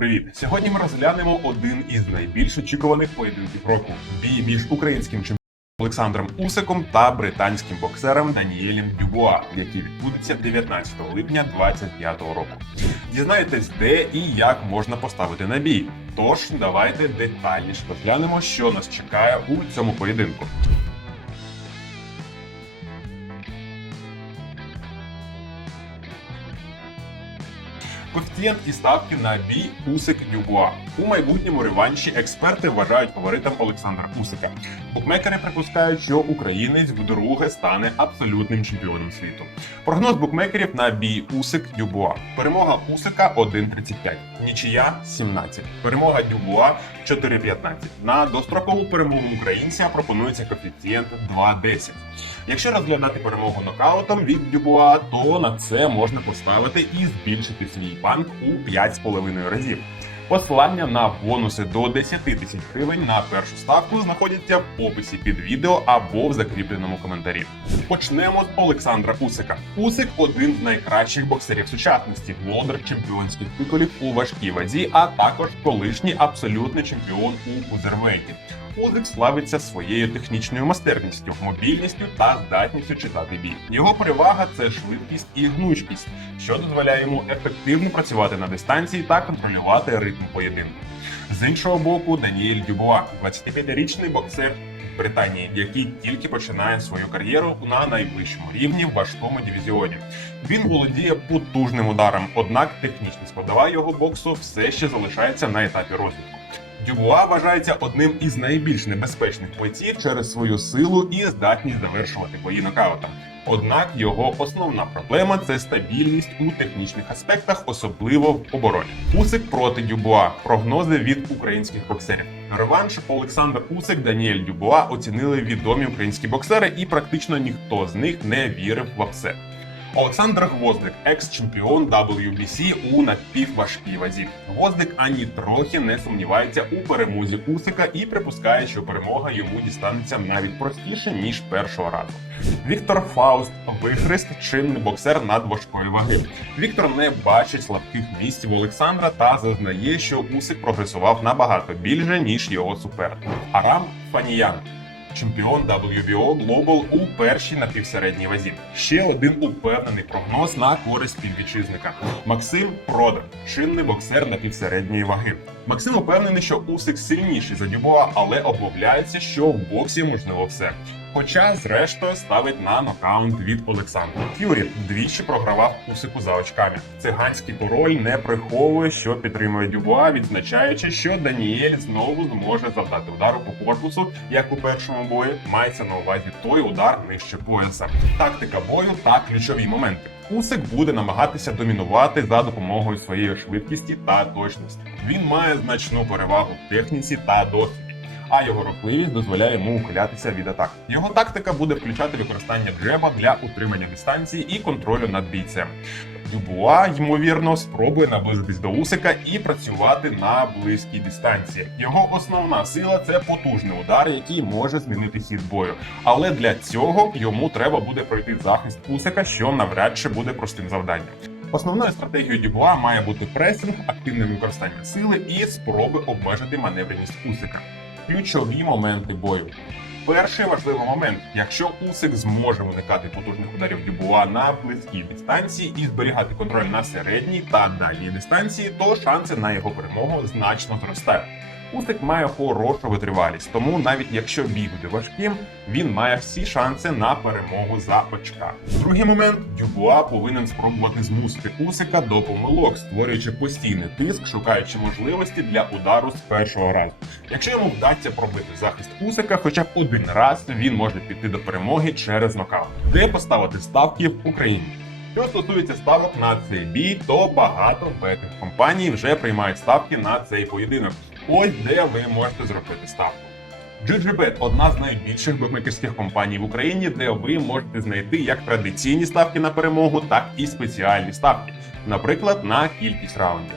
Привіт! Сьогодні ми розглянемо один із найбільш очікуваних поєдинків року бій між українським чемпіоном Олександром Усиком та британським боксером Даніелем Дюбуа, який відбудеться 19 липня 2025 року. Дізнаєтесь, де і як можна поставити на бій. Тож давайте детальніше розглянемо, що нас чекає у цьому поєдинку. Коефіцієнт і ставки на бій Усик Дюбуа. У майбутньому реванші експерти вважають фаворитом Олександра Усика. Букмекери припускають, що українець вдруге стане абсолютним чемпіоном світу. Прогноз букмекерів на бій Усик Дюбуа. Перемога Усика 1.35, нічия 17. Перемога Дюбуа 4.15. На дострокову перемогу українця пропонується коефіцієнт 2.10. Якщо розглядати перемогу нокаутом від Дюбуа, то на це можна поставити і збільшити свій банк у 5,5 разів. Посилання на бонуси до 10 тисяч гривень на першу ставку знаходяться в описі під відео або в закріпленому коментарі. Почнемо з Олександра Усика. Усик один з найкращих боксерів сучасності, володар чемпіонських титулів у важкій вазі, а також колишній абсолютний чемпіон у узервейті. Узик славиться своєю технічною майстерністю, мобільністю та здатністю читати бій. Його перевага це швидкість і гнучкість, що дозволяє йому ефективно працювати на дистанції та контролювати ритм поєдинку. З іншого боку, Даніель Дюбуа, 25-річний боксер Британії, який тільки починає свою кар'єру на найвищому рівні в важкому дивізіоні. Він володіє потужним ударом, однак технічна складова його боксу все ще залишається на етапі розвитку. Дюбуа вважається одним із найбільш небезпечних бойців через свою силу і здатність завершувати бої нокаутом. Однак його основна проблема це стабільність у технічних аспектах, особливо в обороні. Усик проти Дюбуа. Прогнози від українських боксерів. Реванш Олександр Усик, Даніель Дюбуа оцінили відомі українські боксери, і практично ніхто з них не вірив в апсет. Олександр Гвоздик, екс-чемпіон WBC у напівважкій вазі. Гвоздик ані трохи не сумнівається у перемозі Усика і припускає, що перемога йому дістанеться навіть простіше ніж першого разу. Віктор Фауст вихрест чинний боксер надважкої ваги. Віктор не бачить слабких місць Олександра та зазнає, що Усик прогресував набагато більше ніж його суперник. Арам Фаніян. Чемпіон WBO Global у першій напівсередній вазі. Ще один упевнений прогноз на користь співвітчизника. Максим Продан, чинний боксер напівсередньої ваги. Максим упевнений, що Усик сильніший за Дюбуа, але обмовляється, що в боксі можливо все. Хоча, зрештою, ставить на нокаут від Олександра. Ф'юрі двічі програвав Усику за очками. Циганський король не приховує, що підтримує Дюбуа, відзначаючи, що Даніель знову зможе завдати удару по корпусу, як у першому бої. Мається на увазі той удар нижче пояса. Тактика бою та ключові моменти. Усик буде намагатися домінувати за допомогою своєї швидкості та точності. Він має значну перевагу в техніці та досвіді а його рухливість дозволяє йому ухилятися від атак. Його тактика буде включати використання джеба для утримання дистанції і контролю над бійцем. Дюбуа, ймовірно, спробує наблизитись до Усика і працювати на близькій дистанції. Його основна сила це потужний удар, який може змінити хід бою. Але для цього йому треба буде пройти захист Усика, що навряд чи буде простим завданням. Основною стратегією Дюбуа має бути пресинг, активне використання сили і спроби обмежити маневреність Усика ключові моменти бою. Перший важливий момент: якщо Усик зможе уникати потужних ударів Дюбуа на близькій дистанції і зберігати контроль на середній та дальній дистанції, то шанси на його перемогу значно зростають. Усик має хорошу витривалість, тому навіть якщо бій буде важким, він має всі шанси на перемогу за очка. Другий момент Дюбуа повинен спробувати змусити Усика до помилок, створюючи постійний тиск, шукаючи можливості для удару з першого разу. Якщо йому вдасться пробити захист Усика, хоча б один раз він може піти до перемоги через нокаут. Де поставити ставки в Україні? Що стосується ставок на цей бій, то багато бетних компаній вже приймають ставки на цей поєдинок. Ось де ви можете зробити ставку. GGBet – одна з найбільших букмекерських компаній в Україні, де ви можете знайти як традиційні ставки на перемогу, так і спеціальні ставки, наприклад, на кількість раундів.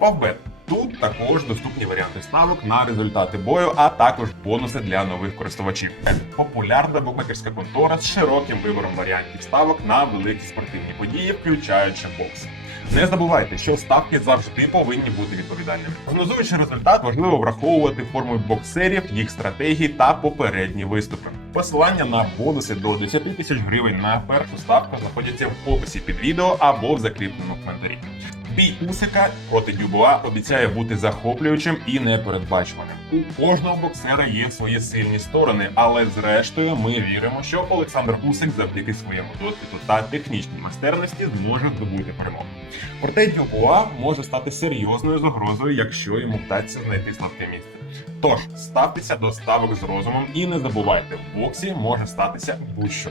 Favbet – тут також доступні варіанти ставок на результати бою, а також бонуси для нових користувачів. Популярна букмекерська контора з широким вибором варіантів ставок на великі спортивні події, включаючи бокс. Не забувайте, що ставки завжди повинні бути відповідальними. Прогнозуючи результат, важливо враховувати форму боксерів, їх стратегії та попередні виступи. Посилання на бонуси до 10 тисяч гривень на першу ставку знаходяться в описі під відео або в закріпленому коментарі. Бій Усика проти Дюбуа обіцяє бути захоплюючим і непередбачуваним. У кожного боксера є свої сильні сторони, але зрештою ми віримо, що Олександр Усик завдяки своєму досвіду та технічній майстерності зможе здобути перемогу. Проте Дюбуа може стати серйозною загрозою, якщо йому вдасться знайти слабке місце. Тож ставтеся до ставок з розумом і не забувайте, в боксі може статися будь-що.